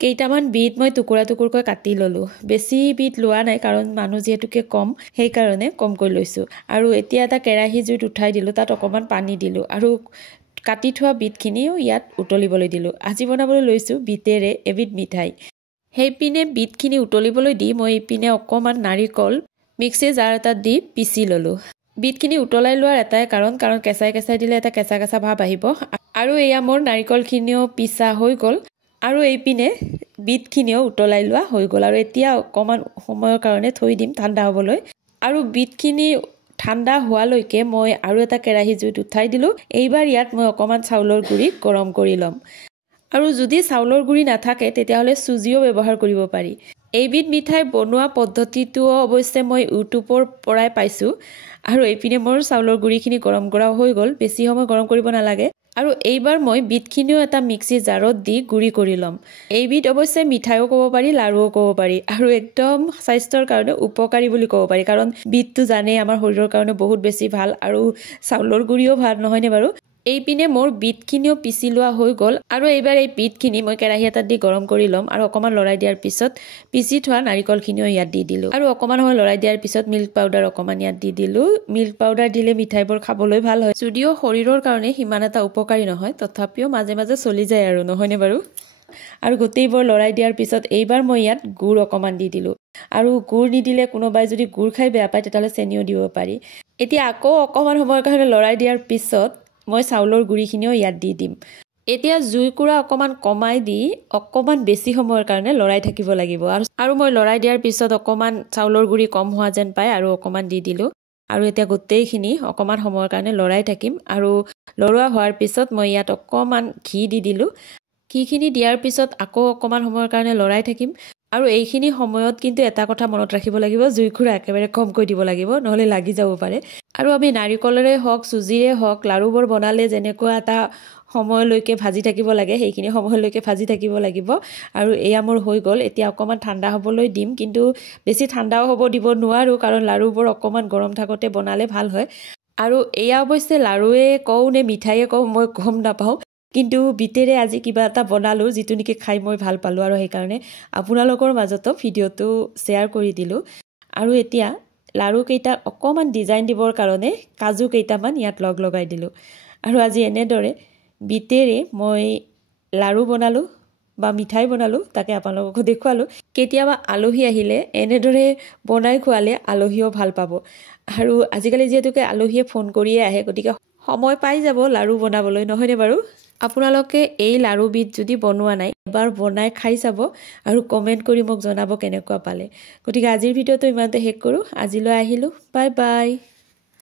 কেইটামান বিট মই টুকুৰা টুকুৰকৈ কাটি ললো বেছি বিট লোৱা নাই কাৰণ মানুহ যেহেতুকে কম সেই কাৰণে কমকৈ লৈছো আৰু এতিয়া এটা কেৰাহী জুইত উঠাই দিলো তাত অকমান পানী দিলো আৰু কাটি থোৱা বিটখিনিও ইয়াত উতলিবলৈ দিলো আজি বনাবলৈ লৈছো বিটেৰে এবিধ মিঠাই সেই পিনে বিটখিনি উতলিবলৈ দি মই ইপিনে অকমান নাৰিকল মিক্সি জাৰ এটাত দি পিচি ললো বিটখিনি উতলাই লোৱাৰ এটাই কাৰণ কেঁচাই কেঁচাই দিলে এটা কেঁচা কেঁচা ভাব আহিব আৰু এয়া মোৰ নাৰিকলখিনিও পিছা হৈ গ'ল আৰু এই পিনে বিটখিনিও উতলাই লোৱা হৈ গ'ল আৰু এতিয়া অকমান সময়ৰ কাৰণে থৈ দিম ঠাণ্ডা হ'বলৈ আৰু বিটখিনি ঠাণ্ডা হোৱালৈকে মই আৰু এটা কেৰাহী জুইত উঠাই দিলো এইবাৰ ইয়াত মই অকমান চাউলৰ গুড়ি গৰম কৰি ল'ম আৰু যদি চাউলৰ গুড়ি নাথাকে তেতিয়াহলে সুজিও ব্যৱহাৰ কৰিব পাৰি এইবিধ মিঠাই বনোৱা পদ্ধতিটো অৱশ্যে মই ইউটিউবৰ পৰাই পাইছো আৰু এইপিনে মোৰ চাউলৰ গুড়িখিনি গৰম কৰা হৈ গ'ল বেছি সময় গৰম কৰিব নালাগে আৰু এইবাৰ মই বিটখিনিও এটা মিক্সি জাৰত দি গুড়ি কৰি ল'ম এইবিধ অৱশ্যে মিঠাইও ক'ব পাৰি লাৰুও ক'ব পাৰি আৰু একদম স্বাস্থ্যৰ কাৰণে উপকাৰী বুলি ক'ব পাৰি কাৰণ বিটটো জানে আমাৰ শৰীৰৰ কাৰণে বহুত বেছি ভাল আৰু চাউলৰ গুড়িও ভাল নহয়নে বাৰু এই পিনে মোৰ বিটখিনিও পিচি লোৱা হৈ গ'ল আৰু এইবাৰ এই বিটখিনি মই কেৰাহী এটাত দি গৰম কৰি ল'ম আৰু অকমান লৰাই দিয়াৰ পিছত পিচি থোৱা নাৰিকলখিনিও ইয়াত দি দিলো আৰু অকমান সময় লৰাই দিয়াৰ পিছত মিল্ক পাউডাৰ অকমান ইয়াত দি দিলো মিল্ক পাউডাৰ দিলে মিঠাইবোৰ খাবলৈ ভাল হয় যদিও শৰীৰৰ কাৰণে সিমান এটা উপকাৰী নহয় তথাপিও মাজে মাজে চলি যায় আৰু নহয়নে বাৰু আৰু গোটেইবোৰ লৰাই দিয়াৰ পিছত এইবাৰ মই ইয়াত গুড় অকমান দি দিলো আৰু গুড় নিদিলে কোনোবাই যদি গুড় খাই বেয়া পায় তেতিয়াহলে চেনিও দিব পাৰি এতিয়া আকৌ অকমান সময়ৰ কাৰণে লৰাই দিয়াৰ পিছত মই চাউলৰ গুড়িখিনিও ইয়াত দি দিম এতিয়া জুইকুৰা অকমান কমাই দি অকমান বেছি সময়ৰ কাৰণে লৰাই থাকিব লাগিব আৰু মই লৰাই দিয়াৰ পিছত অকমান চাউলৰ গুড়ি কম হোৱা যেন পাই আৰু অকমান দি দিলো আৰু এতিয়া গোটেইখিনি অকমান সময়ৰ কাৰণে লৰাই থাকিম আৰু লৰোৱা হোৱাৰ পিছত মই ইয়াত অকমান ঘি দি দিলো ঘিখিনি দিয়াৰ পিছত আকৌ অকমান সময়ৰ কাৰণে লৰাই থাকিম আৰু এইখিনি সময়ত কিন্তু এটা কথা মনত ৰাখিব লাগিব জুইকুৰা একেবাৰে কমকৈ দিব লাগিব নহলে লাগি যাব পাৰে আৰু আমি নাৰিকলৰে হওক সুজিৰে হওক লাৰুবোৰ বনালে যেনেকুৱা এটা সময়লৈকে ভাজি থাকিব লাগে সেইখিনি সময়লৈকে ভাজি থাকিব লাগিব আৰু এয়া মোৰ হৈ গ'ল এতিয়া অকমান ঠাণ্ডা হ'বলৈ দিম কিন্তু বেছি ঠাণ্ডাও হ'ব দিব নোৱাৰো কাৰণ লাৰুবোৰ অকমান গৰম থাকোতে বনালে ভাল হয় আৰু এয়া অৱশ্যে লাৰুৱে কওঁ নে মিঠাইয়ে কওঁ মই গম নাপাওঁ কিন্তু বিটেৰে আজি কিবা এটা বনালো যিটো নেকি খাই মই ভাল পালো আৰু সেইকাৰণে আপোনালোকৰ মাজতো ভিডিঅ'টো শ্বেয়াৰ কৰি দিলো আৰু এতিয়া লাৰু কেইটা অকমান ডিজাইন দিবৰ কাৰণে কাজু কেইটামান ইয়াত লগাই দিলো আৰু আজি এনেদৰে বিটেৰে মই লাৰু বনালো বা মিঠাই বনালো তাকে আপোনালোকক দেখুৱালো কেতিয়াবা আলহী আহিলে এনেদৰে বনাই খোৱালে আলহীও ভাল পাব আৰু আজিকালি যেহেতুকে আলহীয়ে ফোন কৰিয়ে আহে গতিকে সময় পাই যাব লাৰু বনাবলৈ নহয়নে বাৰু আপোনালোকে এই লাৰুবিধ যদি বনোৱা নাই এবাৰ বনাই খাই চাব আৰু কমেন্ট কৰি মোক জনাব কেনেকুৱা পালে গতিকে আজিৰ ভিডিঅ'টো ইমানতে শেষ কৰো আজিলৈ আহিলো বাই বাই